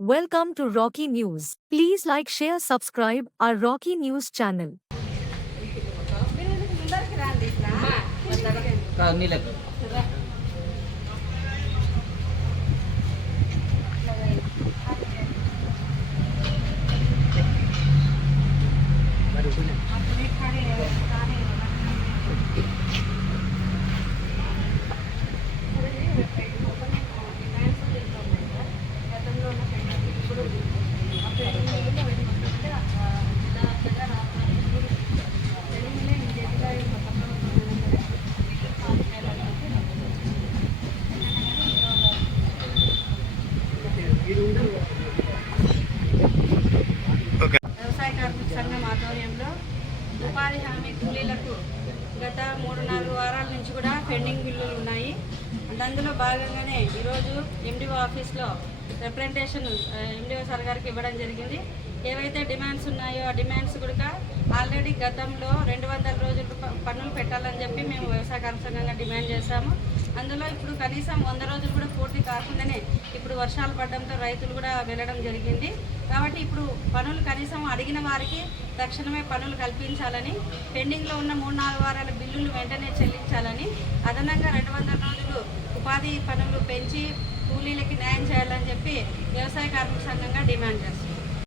Welcome to Rocky News. Please like, share, subscribe our Rocky News channel. వ్యవసాయ కార్మిక సంఘం ఆధ్వర్యంలో ఉపాధి హామీ కూలీలకు గత 3-4 వారాల నుంచి కూడా పెండింగ్ బిల్లులు ఉన్నాయి. అందులో భాగంగానే ఈరోజు ఎండిఓ ఆఫీస్లో రిప్రజెంటేషన్ ఎండిఓ సార్ గారికి ఇవ్వడం జరిగింది. ఏవైతే డిమాండ్స్ ఉన్నాయో ఆ డిమాండ్స్ కూడా ఆల్రెడీ గతంలో 200 రోజులు పన్నులు పెట్టాలని చెప్పి మేము వ్యవసాయ కార్మిక సంఘంగా డిమాండ్ చేశాము. అందులో ఇప్పుడు కనీసం 100 రోజులు కూడా పూర్తి కాకుండానే ఇప్పుడు వర్షాలు పడడంతో రైతులు కూడా వెళ్ళడం జరిగింది. కాబట్టి ఇప్పుడు పనులు కనీసం అడిగిన వారికి తక్షణమే పనులు కల్పించాలని, పెండింగ్లో ఉన్న 3-4 వారాల బిల్లులు వెంటనే చెల్లించాలని, అదనంగా 200 రోజులు ఉపాధి పనులు పెంచి కూలీలకి న్యాయం చేయాలని చెప్పి వ్యవసాయ కార్మిక సంఘంగా డిమాండ్ చేస్తాం.